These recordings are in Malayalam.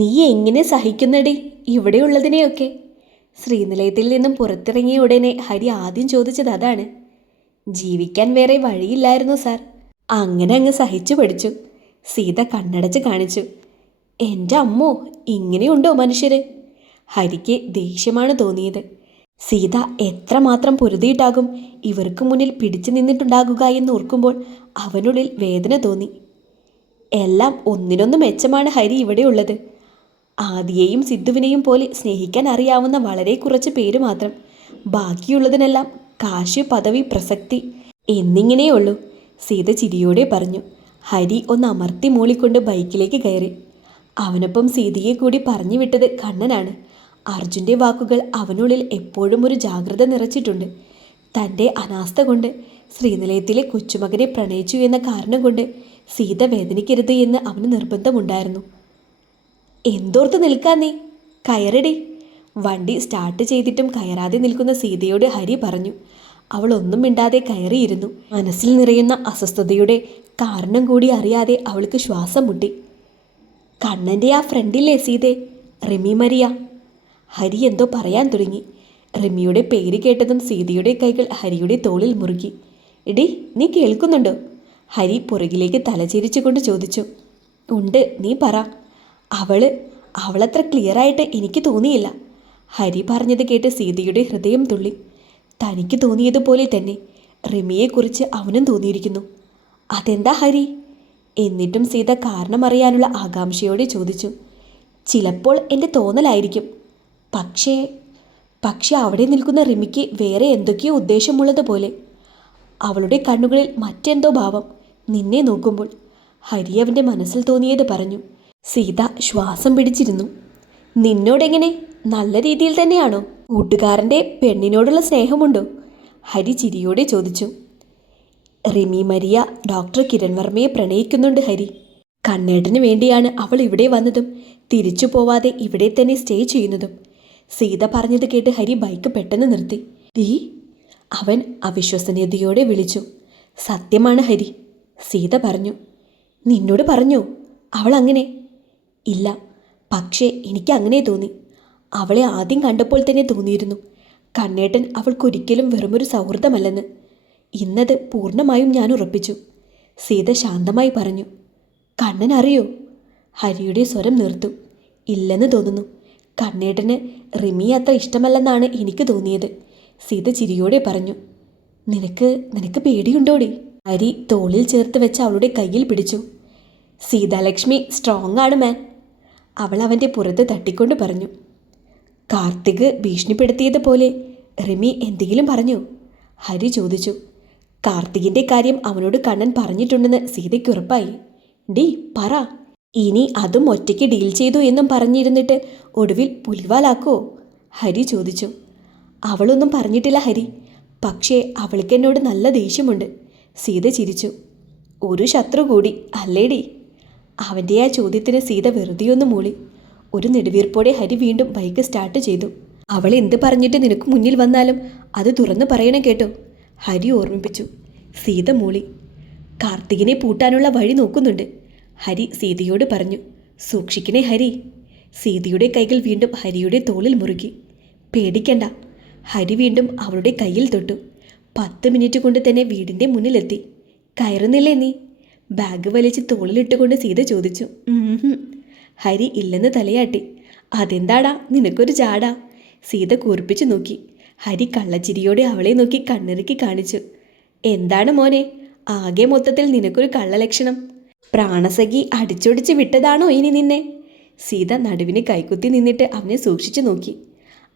നീ എങ്ങനെ സഹിക്കുന്നടി ഇവിടെയുള്ളതിനെയൊക്കെ? ശ്രീനിലയത്തിൽ നിന്നും പുറത്തിറങ്ങിയ ഉടനെ ഹരി ആദ്യം ചോദിച്ചത് അതാണ്. ജീവിക്കാൻ വേറെ വഴിയില്ലായിരുന്നു സാർ. അങ്ങനെ അങ്ങ് സഹിച്ചു പഠിച്ചു. സീത കണ്ണടച്ച് കാണിച്ചു. എൻ്റെ അമ്മോ, ഇങ്ങനെയുണ്ടോ മനുഷ്യര്? ഹരിക്ക് ദേഷ്യമാണ് തോന്നിയത്. സീത എത്രമാത്രം പൊരുതിയിട്ടാകും ഇവർക്ക് മുന്നിൽ പിടിച്ചു നിന്നിട്ടുണ്ടാകുക എന്ന് ഓർക്കുമ്പോൾ അവനുള്ളിൽ വേദന തോന്നി. എല്ലാം ഒന്നിനൊന്ന് മെച്ചമാണ് ഹരി ഇവിടെയുള്ളത്. ആദിയെയും സിദ്ധുവിനെയും പോലെ സ്നേഹിക്കാൻ അറിയാവുന്ന വളരെ കുറച്ച് പേര് മാത്രം. ബാക്കിയുള്ളതിനെല്ലാം കാശ്, പദവി, പ്രസക്തി എന്നിങ്ങനെയുള്ളൂ. സീത ചിരിയോടെ പറഞ്ഞു. ഹരി ഒന്ന് അമർത്തി മൂളിക്കൊണ്ട് ബൈക്കിലേക്ക് കയറി. അവനൊപ്പം സീതയെ കൂടി പറഞ്ഞു വിട്ടത് കണ്ണനാണ്. അർജുൻ്റെ വാക്കുകൾ അവനുള്ളിൽ എപ്പോഴും ഒരു ജാഗ്രത നിറച്ചിട്ടുണ്ട്. തൻ്റെ അനാസ്ഥ കൊണ്ട് ശ്രീനിലയത്തിലെ കൊച്ചുമകനെ പ്രണയിച്ചു എന്ന കാരണം കൊണ്ട് സീത വേദനിക്കരുത് എന്ന് അവന് നിർബന്ധമുണ്ടായിരുന്നു. എന്തോർത്ത് നിൽക്കാൻ നീ? കയറടി. വണ്ടി സ്റ്റാർട്ട് ചെയ്തിട്ടും കയറാതെ നിൽക്കുന്ന സീതയോട് ഹരി പറഞ്ഞു. അവൾ ഒന്നും മിണ്ടാതെ കയറിയിരുന്നു. മനസ്സിൽ നിറയുന്ന അസ്വസ്ഥതയുടെ കാരണം കൂടി അറിയാതെ അവൾക്ക് ശ്വാസം മുട്ടി. കണ്ണൻ്റെ ആ ഫ്രണ്ടില്ലേ സീതേ, റിമി മരിയ? ഹരി എന്തോ പറയാൻ തുടങ്ങി. റിമിയുടെ പേര് കേട്ടതും സീതയുടെ കൈകൾ ഹരിയുടെ തോളിൽ മുറുക്കി. എടി, നീ കേൾക്കുന്നുണ്ടോ? ഹരി പുറകിലേക്ക് തലചിരിച്ചുകൊണ്ട് ചോദിച്ചു. ഉണ്ട്, നീ പറ. അവളത്ര ക്ലിയറായിട്ട് എനിക്ക് തോന്നിയില്ല. ഹരി പറഞ്ഞത് കേട്ട് സീതയുടെ ഹൃദയം തുള്ളി. തനിക്ക് തോന്നിയതുപോലെ തന്നെ റിമിയെക്കുറിച്ച് അവനും തോന്നിയിരിക്കുന്നു. അതെന്താ ഹരി? എന്നിട്ടും സീത കാരണമറിയാനുള്ള ആകാംക്ഷയോടെ ചോദിച്ചു. ചിലപ്പോൾ എൻ്റെ തോന്നലായിരിക്കും. പക്ഷേ അവിടെ നിൽക്കുന്ന റിമിക്ക് വേറെ എന്തൊക്കെയോ ഉദ്ദേശമുള്ളതുപോലെ. അവളുടെ കണ്ണുകളിൽ മറ്റെന്തോ ഭാവം നിന്നെ നോക്കുമ്പോൾ. ഹരി അവൻ്റെ മനസ്സിൽ തോന്നിയത് പറഞ്ഞു. സീത ശ്വാസം പിടിച്ചിരുന്നു. നിന്നോടെങ്ങനെ? നല്ല രീതിയിൽ തന്നെയാണോ? കൂട്ടുകാരൻ്റെ പെണ്ണിനോടുള്ള സ്നേഹമുണ്ടോ? ഹരി ചിരിയോടെ ചോദിച്ചു. റിമി മരിയ ഡോക്ടർ കിരൺ വർമ്മയെ പ്രണയിക്കുന്നുണ്ട് ഹരി. കണ്ണേട്ടന് വേണ്ടിയാണ് അവൾ ഇവിടെ വന്നതും തിരിച്ചു പോവാതെ ഇവിടെ തന്നെ സ്റ്റേ ചെയ്യുന്നതും. സീത പറഞ്ഞത് കേട്ട് ഹരി ബൈക്ക് പെട്ടെന്ന് നിർത്തി. ഡീ, അവൻ അവിശ്വസനീയതയോടെ വിളിച്ചു. സത്യമാണ് ഹരി, സീത പറഞ്ഞു. നിന്നോട് പറഞ്ഞോ അവൾ അങ്ങനെ? ഇല്ല, പക്ഷേ എനിക്ക് അങ്ങനെ തോന്നി. അവളെ ആദ്യം കണ്ടപ്പോൾ തന്നെ തോന്നിയിരുന്നു കണ്ണേട്ടൻ അവൾക്കൊരിക്കലും വെറുമൊരു സൗഹൃദമല്ലെന്ന്. ഇന്നത് പൂർണ്ണമായും ഞാൻ ഉറപ്പിച്ചു, സീത ശാന്തമായി പറഞ്ഞു. കണ്ണൻ അറിയോ? ഹരിയുടെ സ്വരം നീർത്തു. ഇല്ലെന്ന് തോന്നുന്നു. കണ്ണേട്ടന് റിമി അത്ര ഇഷ്ടമല്ലെന്നാണ് എനിക്ക് തോന്നിയത്, സീത ചിരിയോടെ പറഞ്ഞു. നിനക്ക് പേടിയുണ്ടോടി? ഹരി തോളിൽ ചേർത്ത് വെച്ച് അവളുടെ കയ്യിൽ പിടിച്ചു. സീതാലക്ഷ്മി സ്ട്രോങ് ആണ് മാൻ, അവൾ അവൻ്റെ പുറത്ത് തട്ടിക്കൊണ്ട് പറഞ്ഞു. കാർത്തിക് ഭീഷണിപ്പെടുത്തിയതുപോലെ റിമി എന്തെങ്കിലും പറഞ്ഞോ? ഹരി ചോദിച്ചു. കാർത്തികിൻ്റെ കാര്യം അവനോട് കണ്ണൻ പറഞ്ഞിട്ടുണ്ടെന്ന് സീതയ്ക്ക് ഉറപ്പായി. ഡീ പറ, ഇനി അതും ഒറ്റയ്ക്ക് ഡീൽ ചെയ്തു എന്നും പറഞ്ഞിരുന്നിട്ട് ഒടുവിൽ പുലിവാലാക്കോ? ഹരി ചോദിച്ചു. അവളൊന്നും പറഞ്ഞിട്ടില്ല ഹരി, പക്ഷേ അവൾക്ക് എന്നോട് നല്ല ദേഷ്യമുണ്ട്, സീത ചിരിച്ചു. ഒരു ശത്രു കൂടി അല്ലേടി? അവൻ്റെ ആ ചോദ്യത്തിന് സീത വെറുതെയൊന്ന് മൂളി. ഒരു നെടുവീർപ്പോടെ ഹരി വീണ്ടും ബൈക്ക് സ്റ്റാർട്ട് ചെയ്തു. അവൾ എന്ത് പറഞ്ഞിട്ട് നിനക്ക് മുന്നിൽ വന്നാലും അത് തുറന്നു പറയണം കേട്ടോ, ഹരി ഓർമ്മിപ്പിച്ചു. സീത മൂളി. കാർത്തികിനെ പൂട്ടാനുള്ള വഴി നോക്കുന്നുണ്ട്, ഹരി സീതയോട് പറഞ്ഞു. സൂക്ഷിക്കണേ ഹരി. സീതയുടെ കൈകൾ വീണ്ടും ഹരിയുടെ തോളിൽ മുറുകി. പേടിക്കണ്ട. ഹരി വീണ്ടും അവളുടെ കയ്യിൽ തൊട്ടു. 10 മിനിറ്റ് കൊണ്ട് തന്നെ വീടിൻ്റെ മുന്നിലെത്തി. കയറുന്നില്ലേ നീ? ബാഗ് വലിച്ച് തോളിലിട്ടുകൊണ്ട് സീത ചോദിച്ചു. ഹരി ഇല്ലെന്ന് തലയാട്ടി. അതെന്താടാ നിനക്കൊരു ജാടാ? സീത കൂർപ്പിച്ചു നോക്കി. ഹരി കള്ളച്ചിരിയോടെ അവളെ നോക്കി കണ്ണിറുക്കി കാണിച്ചു. എന്താണ് മോനെ, ആകെ മൊത്തത്തിൽ നിനക്കൊരു കള്ളലക്ഷണം. പ്രാണസഖി അടിച്ചൊടിച്ച് വിട്ടതാണോ ഇനി നിന്നെ? സീത നടുവിന് കൈക്കുത്തി നിന്നിട്ട് അവനെ സൂക്ഷിച്ചു നോക്കി.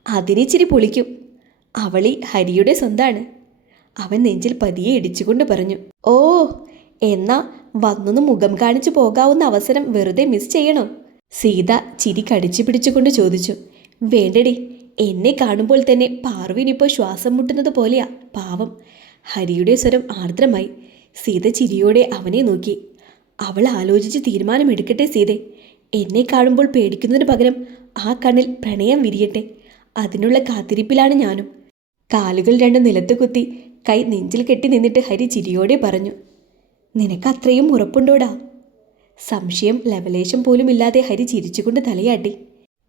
അതിനിച്ചിരി പൊളിക്കും. അവളി ഹരിയുടെ സ്വന്താണ്, അവൻ നെഞ്ചിൽ പതിയെ ഇടിച്ചുകൊണ്ട് പറഞ്ഞു. ഓ, എന്നാ വന്നൊന്ന് മുഖം കാണിച്ചു പോകാവുന്ന അവസരം വെറുതെ മിസ് ചെയ്യണോ? സീത ചിരി കടിച്ചു പിടിച്ചുകൊണ്ട് ചോദിച്ചു. വേണ്ടടി, എന്നെ കാണുമ്പോൾ തന്നെ പാർവിനിപ്പോൾ ശ്വാസം മുട്ടുന്നത് പോലെയാ, പാവം. ഹരിയുടെ സ്വരം ആർദ്രമായി. സീത ചിരിയോടെ അവനെ നോക്കി. അവൾ ആലോചിച്ച് തീരുമാനമെടുക്കട്ടെ സീതെ. എന്നെ കാണുമ്പോൾ പേടിക്കുന്നതിന് പകരം ആ കണ്ണിൽ പ്രണയം വിരിയട്ടെ, അതിനുള്ള കാത്തിരിപ്പിലാണ് ഞാനും. കാലുകൾ രണ്ടും നിലത്ത് കുത്തി കൈ നെഞ്ചിൽ കെട്ടി നിന്നിട്ട് ഹരി ചിരിയോടെ പറഞ്ഞു. നിനക്കത്രയും ഉറപ്പുണ്ടോടാ? സംശയം ലവലേശം പോലും ഇല്ലാതെ ഹരി ചിരിച്ചുകൊണ്ട് തലയാട്ടി.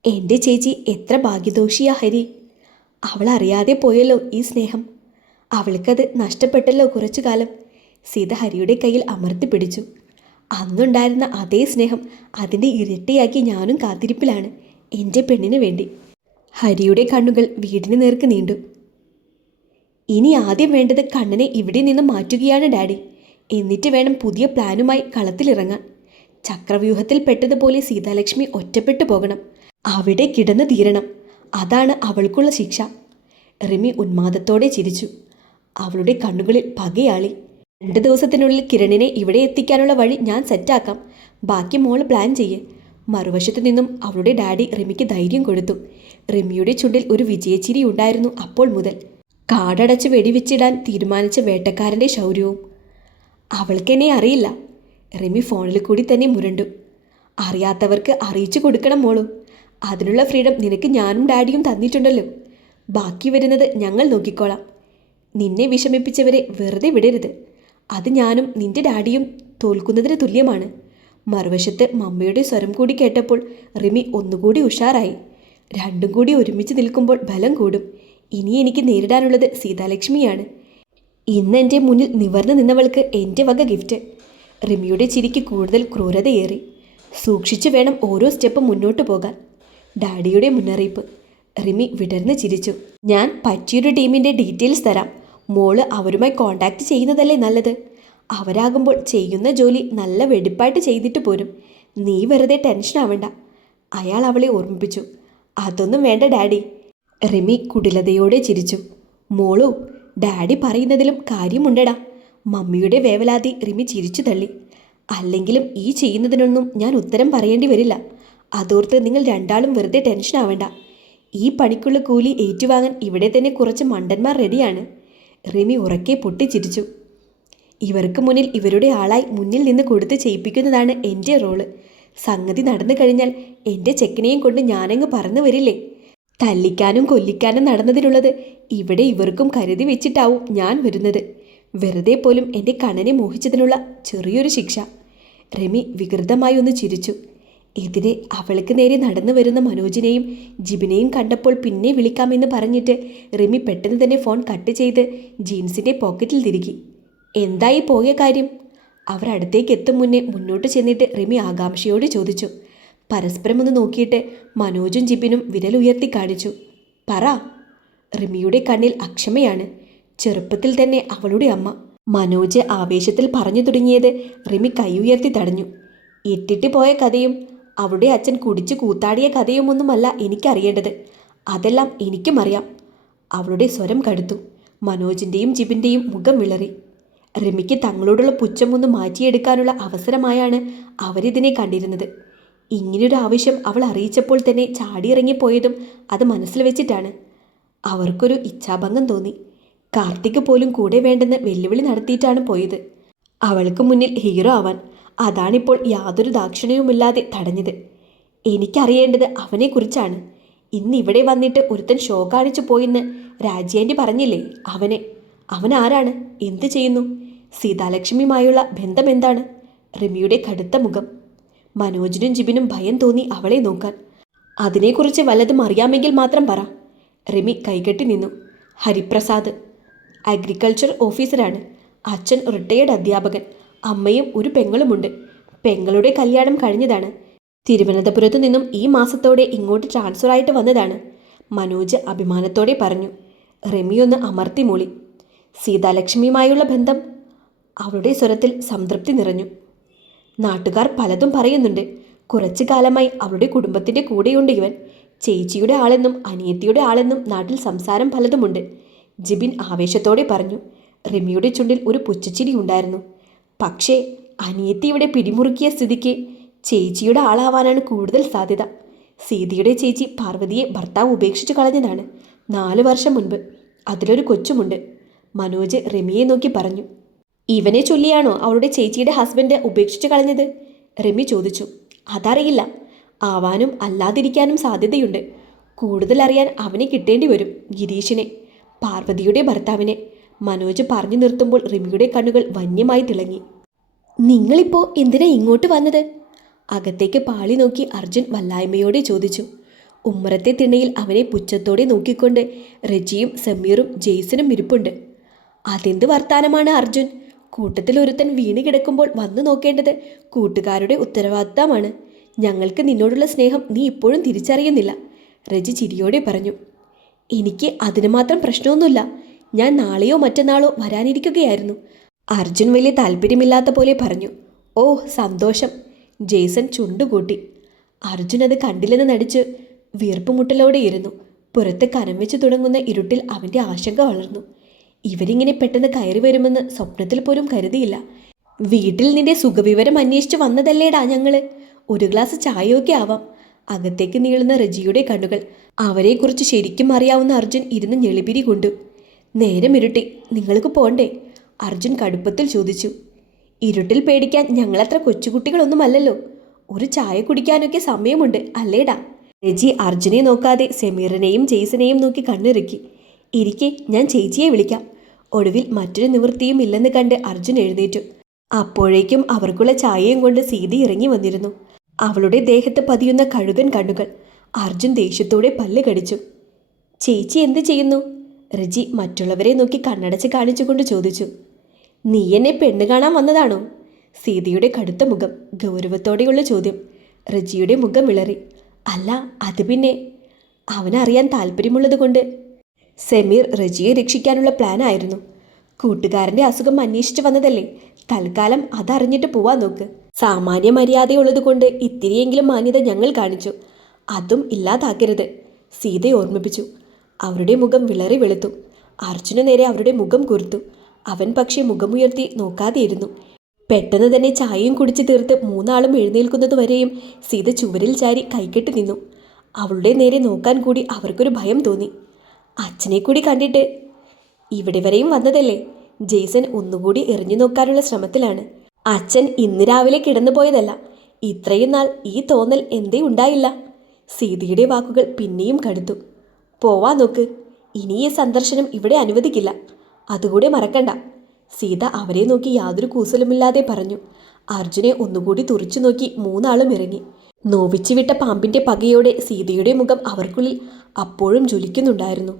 എൻ്റെ ചേച്ചി എത്ര ഭാഗ്യദോഷിയാ ഹരി. അവൾ അറിയാതെ പോയല്ലോ ഈ സ്നേഹം. അവൾക്കത് നഷ്ടപ്പെട്ടല്ലോ കുറച്ചു കാലം. സീത ഹരിയുടെ കയ്യിൽ അമർത്തി പിടിച്ചു. അന്നുണ്ടായിരുന്ന അതേ സ്നേഹം അതിൻ്റെ ഇരട്ടിയാക്കി ഞാനും കാത്തിരിപ്പിലാണ് എൻ്റെ പെണ്ണിന് വേണ്ടി. ഹരിയുടെ കണ്ണുകൾ വീടിന് നേർക്ക് നീണ്ടു. ഇനി ആദ്യം വേണ്ടത് കണ്ണനെ ഇവിടെ നിന്ന് മാറ്റുകയാണ് ഡാഡി. എന്നിട്ട് വേണം പുതിയ പ്ലാനുമായി കളത്തിലിറങ്ങാൻ. ചക്രവ്യൂഹത്തിൽ പെട്ടതുപോലെ സീതാലക്ഷ്മി ഒറ്റപ്പെട്ടു പോകണം. അവിടെ കിടന്നു തീരണം. അതാണ് അവൾക്കുള്ള ശിക്ഷ. റിമി ഉന്മാദത്തോടെ ചിരിച്ചു. അവളുടെ കണ്ണുകളിൽ പകയാളി. 2 ദിവസത്തിനുള്ളിൽ കിരണിനെ ഇവിടെ എത്തിക്കാനുള്ള വഴി ഞാൻ സെറ്റാക്കാം. ബാക്കി മോൾ പ്ലാൻ ചെയ്യേ. മറുവശത്തു നിന്നും അവളുടെ ഡാഡി റിമിക്ക് ധൈര്യം കൊടുത്തു. റിമിയുടെ ചുണ്ടിൽ ഒരു വിജയച്ചിരി ഉണ്ടായിരുന്നു അപ്പോൾ മുതൽ. കാടടച്ച് വെടിവെച്ചിടാൻ തീരുമാനിച്ച വേട്ടക്കാരൻ്റെ ശൗര്യവും. അവൾക്കെന്നെ അറിയില്ല. റിമി ഫോണിൽ കൂടി തന്നെ മുരണ്ടു. അറിയാത്തവർക്ക് അറിയിച്ചു കൊടുക്കണം മോളൂ. അതിനുള്ള ഫ്രീഡം നിനക്ക് ഞാനും ഡാഡിയും തന്നിട്ടുണ്ടല്ലോ. ബാക്കി വരുന്നത് ഞങ്ങൾ നോക്കിക്കോളാം. നിന്നെ വിഷമിപ്പിച്ചവരെ വെറുതെ വിടരുത്. അത് ഞാനും നിന്റെ ഡാഡിയും തോൽക്കുന്നതിന് തുല്യമാണ്. മറുവശത്ത് മമ്മയുടെ സ്വരം കൂടി കേട്ടപ്പോൾ റിമി ഒന്നുകൂടി ഉഷാറായി. രണ്ടും കൂടി ഒരുമിച്ച് നിൽക്കുമ്പോൾ ബലം കൂടും. ഇനി എനിക്ക് നേരിടാനുള്ളത് സീതാലക്ഷ്മിയാണ്. ഇന്ന് എൻ്റെ മുന്നിൽ നിവർന്നു നിന്നവൾക്ക് എൻ്റെ വക ഗിഫ്റ്റ്. റിമിയുടെ ചിരിക്ക് കൂടുതൽ ക്രൂരതയേറി. സൂക്ഷിച്ചു വേണം ഓരോ സ്റ്റെപ്പ് മുന്നോട്ട് പോകാൻ. ഡാഡിയുടെ മുന്നറിയിപ്പ്. റിമി വിടർന്ന് ചിരിച്ചു. ഞാൻ പറ്റിയൊരു ടീമിൻ്റെ ഡീറ്റെയിൽസ് തരാം. മോള് അവരുമായി കോണ്ടാക്ട് ചെയ്യുന്നതല്ലേ നല്ലത്. അവരാകുമ്പോൾ ചെയ്യുന്ന ജോലി നല്ല വെടിപ്പായിട്ട് ചെയ്തിട്ട് പോരും. നീ വെറുതെ ടെൻഷൻ ആവണ്ട, അയാൾ അവളെ ഓർമ്മിപ്പിച്ചു. അതൊന്നും വേണ്ട ഡാഡി. റിമി കുടിലതയോടെ ചിരിച്ചു. മോളു, ഡാഡി പറയുന്നതിലും കാര്യമുണ്ടടാ. മമ്മിയുടെ വേവലാതി റിമി ചിരിച്ചു തള്ളി. അല്ലെങ്കിലും ഈ ചെയ്യുന്നതിനൊന്നും ഞാൻ ഉത്തരം പറയേണ്ടി വരില്ല. അതോർത്ത് നിങ്ങൾ രണ്ടാളും വെറുതെ ടെൻഷൻ ആവണ്ട. ഈ പണിക്കുള്ള കൂലി ഏറ്റുവാങ്ങാൻ ഇവിടെ തന്നെ കുറച്ച് മണ്ടന്മാർ റെഡിയാണ്. റിമി ഉറക്കെ പൊട്ടിച്ചിരിച്ചു. ഇവർക്ക് മുന്നിൽ ഇവരുടെ ആളായി മുന്നിൽ നിന്ന് കൊടുത്ത് ചെയ്യിപ്പിക്കുന്നതാണ് എൻ്റെ റോള്. സംഗതി നടന്നു കഴിഞ്ഞാൽ എൻ്റെ ചെക്കനെയും കൊണ്ട് ഞാനങ്ങ് പറന്നു വരില്ലേ. തല്ലിക്കാനും കൊല്ലിക്കാനും നടന്നതിനുള്ളത് ഇവിടെ ഇവർക്കും കരുതി വെച്ചിട്ടാവും ഞാൻ വരുന്നത്. വെറുതെ പോലും എൻ്റെ കണ്ണനെ മോഹിച്ചതിനുള്ള ചെറിയൊരു ശിക്ഷ. റിമി വികൃതമായി ഒന്ന് ചിരിച്ചു. എതിരെ അവൾക്ക് നേരെ നടന്നു വരുന്ന മനോജിനെയും ജിബിനെയും കണ്ടപ്പോൾ പിന്നെ വിളിക്കാമെന്ന് പറഞ്ഞിട്ട് റിമി പെട്ടെന്ന് തന്നെ ഫോൺ കട്ട് ചെയ്ത് ജീൻസിൻ്റെ പോക്കറ്റിൽ തിരുകി. എന്തായി പോയ കാര്യം? അവർ അടുത്തേക്ക് എത്തും മുന്നേ മുന്നോട്ട് ചെന്നിട്ട് റിമി ആകാംക്ഷയോട് ചോദിച്ചു. പരസ്പരം ഒന്ന് നോക്കിയിട്ട് മനോജും ജിബിനും വിരലുയർത്തി കാണിച്ചു. പറ. റിമിയുടെ കണ്ണിൽ അക്ഷമയാണ്. ചെറുപ്പത്തിൽ തന്നെ അവളുടെ അമ്മ. മനോജ് ആവേശത്തിൽ പറഞ്ഞു തുടങ്ങിയത് റിമി കൈ ഉയർത്തി തടഞ്ഞു. ഇട്ടിട്ട് പോയ കഥയും അവളുടെ അച്ഛൻ കുടിച്ചു കൂത്താടിയ കഥയുമൊന്നുമല്ല എനിക്കറിയേണ്ടത്. അതെല്ലാം എനിക്കും അറിയാം. അവളുടെ സ്വരം കടുത്തു. മനോജിൻ്റെയും ജിബിൻ്റെയും മുഖം വിളറി. റിമിക്ക് തങ്ങളോടുള്ള പുച്ഛമൊന്ന് മാറ്റിയെടുക്കാനുള്ള അവസരമായാണ് അവരിതിനെ കണ്ടിരുന്നത്. ഇങ്ങനൊരു ആവശ്യം അവൾ അറിയിച്ചപ്പോൾ തന്നെ ചാടിയിറങ്ങിപ്പോയതും അത് മനസ്സിൽ വെച്ചിട്ടാണ്. അവർക്കൊരു ഇച്ഛാഭംഗം തോന്നി. കാർത്തിക് പോലും കൂടെ വേണ്ടെന്ന് വെല്ലുവിളി നടത്തിയിട്ടാണ് പോയത്. അവൾക്ക് മുന്നിൽ ഹീറോ ആവാൻ. അതാണിപ്പോൾ യാതൊരു ദാക്ഷിണ്യവുമില്ലാതെ തടഞ്ഞത്. എനിക്കറിയേണ്ടത് അവനെക്കുറിച്ചാണ്. ഇന്നിവിടെ വന്നിട്ട് ഒരുത്തൻ ഷോ കാണിച്ചു പോയിന്ന് രാജ്യാൻ്റി പറഞ്ഞില്ലേ? അവൻ ആരാണ്? എന്തു ചെയ്യുന്നു? സീതാലക്ഷ്മിയുമായുള്ള ബന്ധം എന്താണ്? റിമിയുടെ കടുത്ത മുഖം. മനോജിനും ജിബിനും ഭയം തോന്നി അവളെ നോക്കാൻ. അതിനെക്കുറിച്ച് വല്ലതും അറിയാമെങ്കിൽ മാത്രം പറ. റിമി കൈകെട്ടി നിന്നു. ഹരിപ്രസാദ് അഗ്രികൾച്ചർ ഓഫീസറാണ്. അച്ഛൻ റിട്ടയേർഡ് അധ്യാപകൻ. അമ്മയും ഒരു പെങ്ങളുമുണ്ട്. പെങ്ങളുടെ കല്യാണം കഴിഞ്ഞതാണ്. തിരുവനന്തപുരത്തു നിന്നും ഈ മാസത്തോടെ ഇങ്ങോട്ട് ട്രാൻസ്ഫർ ആയിട്ട് വന്നതാണ്. മനോജ് അഭിമാനത്തോടെ പറഞ്ഞു. റിമിയൊന്ന് അമർത്തി മൂളി. സീതാലക്ഷ്മിയുമായുള്ള ബന്ധം? അവളുടെ സ്വരത്തിൽ സംതൃപ്തി നിറഞ്ഞു. നാട്ടുകാർ പലതും പറയുന്നുണ്ട്. കുറച്ചു കാലമായി അവളുടെ കുടുംബത്തിൻ്റെ കൂടെയുണ്ട് ഇവൻ. ചേച്ചിയുടെ ആളെന്നും അനിയത്തിയുടെ ആളെന്നും നാട്ടിൽ സംസാരം പലതുമുണ്ട്. ജിബിൻ ആവേശത്തോടെ പറഞ്ഞു. റിമിയുടെ ചുണ്ടിൽ ഒരു പുച്ഛച്ചിരി ഉണ്ടായിരുന്നു. പക്ഷേ അനിയത്തി ഇവിടെ പിടിമുറുക്കിയ സ്ഥിതിക്ക് ചേച്ചിയുടെ ആളാവാനാണ് കൂടുതൽ സാധ്യത. സീതയുടെ ചേച്ചി പാർവതിയെ ഭർത്താവ് ഉപേക്ഷിച്ചു കളഞ്ഞതാണ് 4 വർഷം മുൻപ്. അതിലൊരു കൊച്ചുമുണ്ട്. മനോജ് റിമിയെ നോക്കി പറഞ്ഞു. ഇവനെ ചൊല്ലിയാണോ അവളുടെ ചേച്ചിയുടെ ഹസ്ബൻഡ് ഉപേക്ഷിച്ചു കളഞ്ഞത്? റിമി ചോദിച്ചു. അതറിയില്ല. ആവാനും അല്ലാതിരിക്കാനും സാധ്യതയുണ്ട്. കൂടുതൽ അറിയാൻ അവനെ കിട്ടേണ്ടി വരും. ഗിരീഷിനെ, പാർവതിയുടെ ഭർത്താവിനെ. മനോജ് പറഞ്ഞു നിർത്തുമ്പോൾ റിമിയുടെ കണ്ണുകൾ വന്യമായി തിളങ്ങി. നിങ്ങളിപ്പോൾ എന്തിനാ ഇങ്ങോട്ട് വന്നത്? അകത്തേക്ക് പാളി നോക്കി അർജുൻ വല്ലായ്മയോടെ ചോദിച്ചു. ഉമ്മറത്തെ തിണ്ണയിൽ അവനെ പുച്ഛത്തോടെ നോക്കിക്കൊണ്ട് റജിയും സമീറും ജെയ്സനും ഇരിപ്പുണ്ട്. അതെന്ത് വർത്താനമാണ് അർജുൻ? കൂട്ടത്തിൽ ഒരുത്തൻ വീണ് കിടക്കുമ്പോൾ വന്നു നോക്കേണ്ടത് കൂട്ടുകാരുടെ ഉത്തരവാദിത്തമാണ്. ഞങ്ങൾക്ക് നിന്നോടുള്ള സ്നേഹം നീ ഇപ്പോഴും തിരിച്ചറിയുന്നില്ല, റജി ചിരിയോടെ പറഞ്ഞു. എനിക്ക് അതിന് മാത്രം പ്രശ്നമൊന്നുമില്ല. ഞാൻ നാളെയോ മറ്റന്നാളോ വരാനിരിക്കുകയായിരുന്നു. അർജുൻ വലിയ താല്പര്യമില്ലാത്ത പോലെ പറഞ്ഞു. ഓ സന്തോഷം, ജെയ്സൺ ചുണ്ടുകൂട്ടി. അർജുൻ അത് കണ്ടില്ലെന്ന് നടിച്ച് വീർപ്പുമുട്ടലോടെയിരുന്നു. പുറത്ത് കനം വെച്ച് തുടങ്ങുന്ന ഇരുട്ടിൽ അവൻ്റെ ആശങ്ക വളർന്നു. ഇവരിങ്ങനെ പെട്ടെന്ന് കയറി വരുമെന്ന് സ്വപ്നത്തിൽ പോലും കരുതിയില്ല. വീട്ടിൽ നിന്റെ സുഖവിവരം അന്വേഷിച്ച് വന്നതല്ലേടാ ഞങ്ങള്. ഒരു ഗ്ലാസ് ചായയൊക്കെ ആവാം. അകത്തേക്ക് നീളുന്ന റജിയുടെ കണ്ണുകൾ. അവരെക്കുറിച്ച് ശരിക്കും അറിയാവുന്ന അർജുൻ ഇരുന്ന് ഞെളിപിരി കൊണ്ടു. നേരം ഇരുട്ടി, നിങ്ങൾക്ക് പോണ്ടേ? അർജുൻ കടുപ്പത്തിൽ ചോദിച്ചു. ഇരുട്ടിൽ പേടിക്കാൻ ഞങ്ങളത്ര കൊച്ചുകുട്ടികളൊന്നുമല്ലല്ലോ. ഒരു ചായ കുടിക്കാനൊക്കെ സമയമുണ്ട് അല്ലേടാ? രജി അർജുനെ നോക്കാതെ സമീറിനെയും ജെയ്സനെയും നോക്കി കണ്ണിറുക്കി. ഇരിക്കെ, ഞാൻ ചേച്ചിയെ വിളിക്കാം. ഒടുവിൽ മറ്റൊരു നിവൃത്തിയും ഇല്ലെന്ന് കണ്ട് അർജുൻ എഴുന്നേറ്റു. അപ്പോഴേക്കും അവർക്കുള്ള ചായയും കൊണ്ട് സീതി ഇറങ്ങി വന്നിരുന്നു. അവളുടെ ദേഹത്ത് പതിയുന്ന കഴുകൻ കണ്ണുകൾ. അർജുൻ ദേഷ്യത്തോടെ പല്ല് കടിച്ചു. ചേച്ചി എന്ത് ചെയ്യുന്നു? റജി മറ്റുള്ളവരെ നോക്കി കണ്ണടച്ച് കാണിച്ചുകൊണ്ട് ചോദിച്ചു. നീ എന്നെ പെണ്ണ് കാണാൻ വന്നതാണോ? സീതയുടെ കടുത്ത മുഖം, ഗൗരവത്തോടെയുള്ള ചോദ്യം. റജിയുടെ മുഖം വിളറി. അല്ല, അത് പിന്നെ അവനറിയാൻ താല്പര്യമുള്ളത് കൊണ്ട്. സമീർ റജിയെ രക്ഷിക്കാനുള്ള പ്ലാൻ ആയിരുന്നു. കൂട്ടുകാരൻ്റെ അസുഖം അന്വേഷിച്ച് വന്നതല്ലേ, തൽക്കാലം അതറിഞ്ഞിട്ട് പോവാൻ നോക്ക്. സാമാന്യ മര്യാദയുള്ളത് കൊണ്ട് ഇത്തിരിയെങ്കിലും മാന്യത ഞങ്ങൾ കാണിച്ചു, അതും ഇല്ലാതാക്കരുത്, സീത ഓർമ്മിപ്പിച്ചു. അവരുടെ മുഖം വിളറി വെളുത്തു. അർജുന നേരെ അവരുടെ മുഖം കുറുത്തു. അവൻ പക്ഷേ മുഖമുയർത്തി നോക്കാതെയിരുന്നു. പെട്ടെന്ന് തന്നെ ചായയും കുടിച്ച് തീർത്ത് മൂന്നാളും എഴുന്നേൽക്കുന്നതുവരെയും സീത ചുവരിൽ ചാരി കൈകെട്ടി നിന്നു. അവളുടെ നേരെ നോക്കാൻ കൂടി അവർക്കൊരു ഭയം തോന്നി. അച്ഛനെ കൂടി കണ്ടിട്ട് ഇവിടെ വരെയും വന്നതല്ലേ? ജെയ്സൺ ഒന്നുകൂടി എറിഞ്ഞു നോക്കാനുള്ള ശ്രമത്തിലാണ്. അച്ഛൻ ഇന്ന് രാവിലെ കിടന്നു പോയതല്ല. ഇത്രയും നാൾ ഈ തോന്നൽ എന്തേ ഉണ്ടായില്ല? സീതയുടെ വാക്കുകൾ പിന്നെയും കടുത്തു. പോവാ നോക്ക്, ഇനി ഈ സന്ദർശനം ഇവിടെ അനുവദിക്കില്ല, അതുകൂടെ മറക്കണ്ട. സീത അവരെ നോക്കി യാതൊരു കൂസലുമില്ലാതെ പറഞ്ഞു. അർജുനെ ഒന്നുകൂടി തുറിച്ചു നോക്കി മൂന്നാളും ഇറങ്ങി. നോവിച്ചു വിട്ട പാമ്പിൻ്റെ പകയോടെ സീതയുടെ മുഖം അവർക്കുള്ളിൽ അപ്പോഴും ജ്വലിക്കുന്നുണ്ടായിരുന്നു.